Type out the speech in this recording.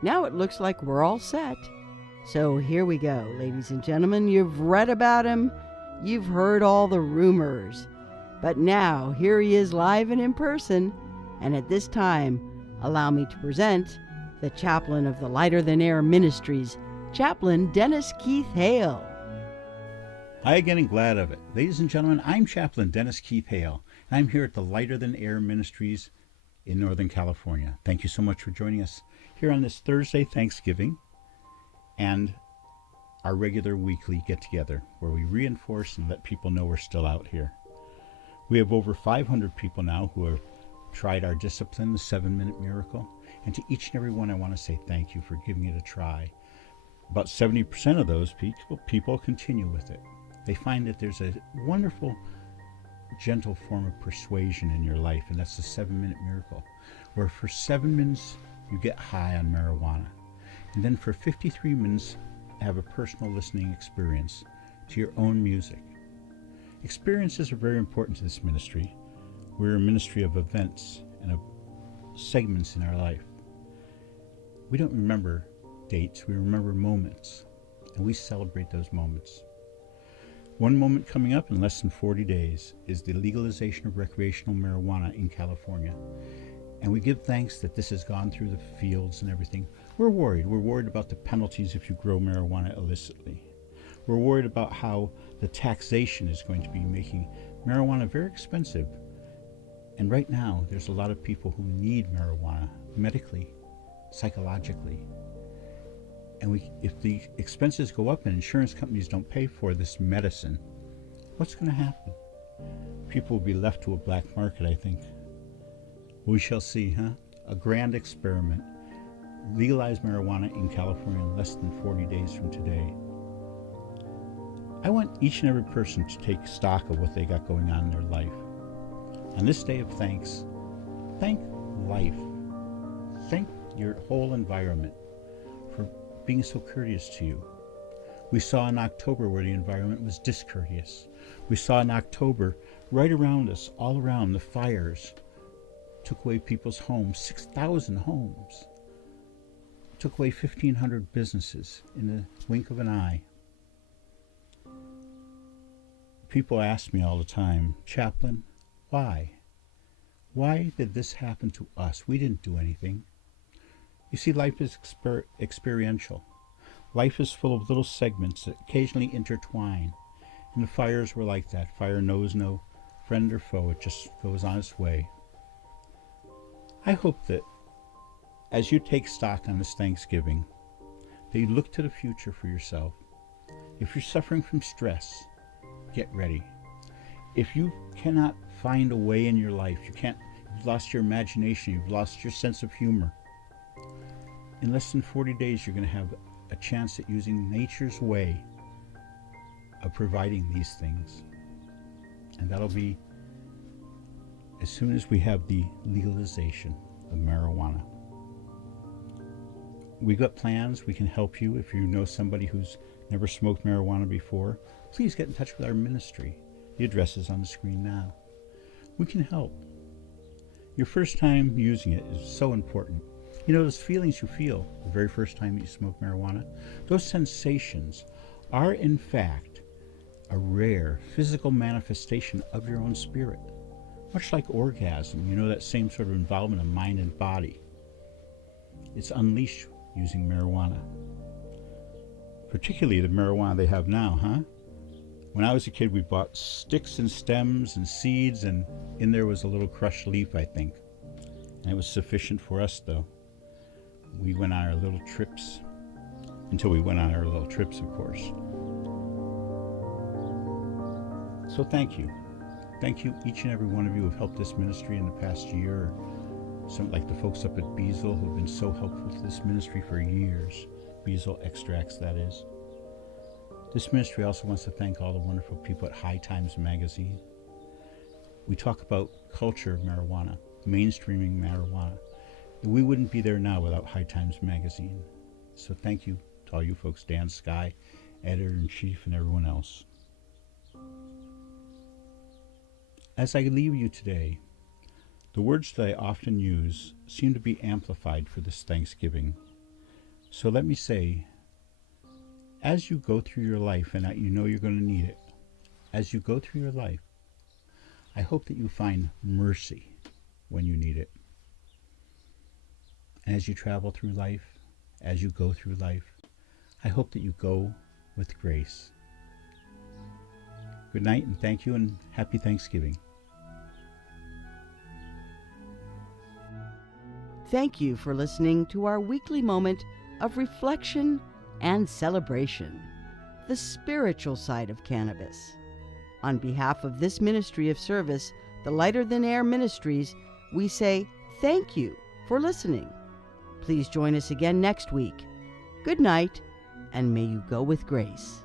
Now it looks like we're all set. So here we go, ladies and gentlemen. You've read about him. You've heard all the rumors. But now, here he is live and in person. And at this time, allow me to present the chaplain of the Lighter Than Air Ministries, Chaplain Dennis Keith Hale. Hi again and glad of it. Ladies and gentlemen, I'm Chaplain Dennis Keith Hale, and I'm here at the Lighter Than Air Ministries in Northern California. Thank you so much for joining us here on this Thursday, Thanksgiving, and our regular weekly get-together where we reinforce and let people know we're still out here. We have over 500 people now who have tried our discipline, the 7-Minute Miracle, and to each and every one I want to say thank you for giving it a try. About 70% of those people continue with it. They find that there's a wonderful, gentle form of persuasion in your life, and that's the 7-Minute Miracle, where for 7 minutes you get high on marijuana, and then for 53 minutes have a personal listening experience to your own music. Experiences are very important to this ministry. We're a ministry of events and of segments in our life. We don't remember dates, we remember moments, and we celebrate those moments. One moment coming up in less than 40 days is the legalization of recreational marijuana in California. And we give thanks that this has gone through the fields and everything. We're worried. We're worried about the penalties if you grow marijuana illicitly. We're worried about how the taxation is going to be making marijuana very expensive. And right now, there's a lot of people who need marijuana medically, psychologically. And if the expenses go up and insurance companies don't pay for this medicine, what's going to happen? People will be left to a black market, I think. We shall see, huh? A grand experiment. Legalize marijuana in California in less than 40 days from today. I want each and every person to take stock of what they got going on in their life. On this day of thanks, thank life. Thank your whole environment for being so courteous to you. We saw in October where the environment was discourteous. We saw in October right around us, all around, the fires took away people's homes, 6,000 homes. Took away 1,500 businesses in the wink of an eye. People ask me all the time, Chaplain, why? Why did this happen to us? We didn't do anything. You see, life is experiential. Life is full of little segments that occasionally intertwine. And the fires were like that. Fire knows no friend or foe. It just goes on its way. I hope that as you take stock on this Thanksgiving, that you look to the future for yourself. If you're suffering from stress, get ready. If you cannot find a way in your life, you've lost your imagination, you've lost your sense of humor, in less than 40 days you're going to have a chance at using nature's way of providing these things. And that'll be as soon as we have the legalization of marijuana. We've got plans. We can help you. If you know somebody who's never smoked marijuana before, please get in touch with our ministry. The address is on the screen now. We can help. Your first time using it is so important. You know, those feelings you feel the very first time you smoke marijuana, those sensations are in fact a rare physical manifestation of your own spirit. Much like orgasm, you know, that same sort of involvement of mind and body. It's unleashed using marijuana. Particularly the marijuana they have now, huh? When I was a kid, we bought sticks and stems and seeds, and in there was a little crushed leaf, I think. And it was sufficient for us, though. We went on our little trips, until we went on our little trips, of course. So thank you. Thank you, each and every one of you who have helped this ministry in the past year. Some, like the folks up at Beazle, who've been so helpful to this ministry for years. Beazle Extracts, that is. This ministry also wants to thank all the wonderful people at High Times Magazine. We talk about culture of marijuana, mainstreaming marijuana. And we wouldn't be there now without High Times Magazine. So thank you to all you folks, Dan Sky, Editor-in-Chief, and everyone else. As I leave you today, the words that I often use seem to be amplified for this Thanksgiving. So let me say, as you go through your life, and you know you're going to need it, as you go through your life, I hope that you find mercy when you need it. And as you travel through life, as you go through life, I hope that you go with grace. Good night, and thank you, and happy Thanksgiving. Thank you for listening to our weekly moment of reflection and celebration, the spiritual side of cannabis. On behalf of this ministry of service, the Lighter Than Air Ministries, we say thank you for listening. Please join us again next week. Good night, and may you go with grace.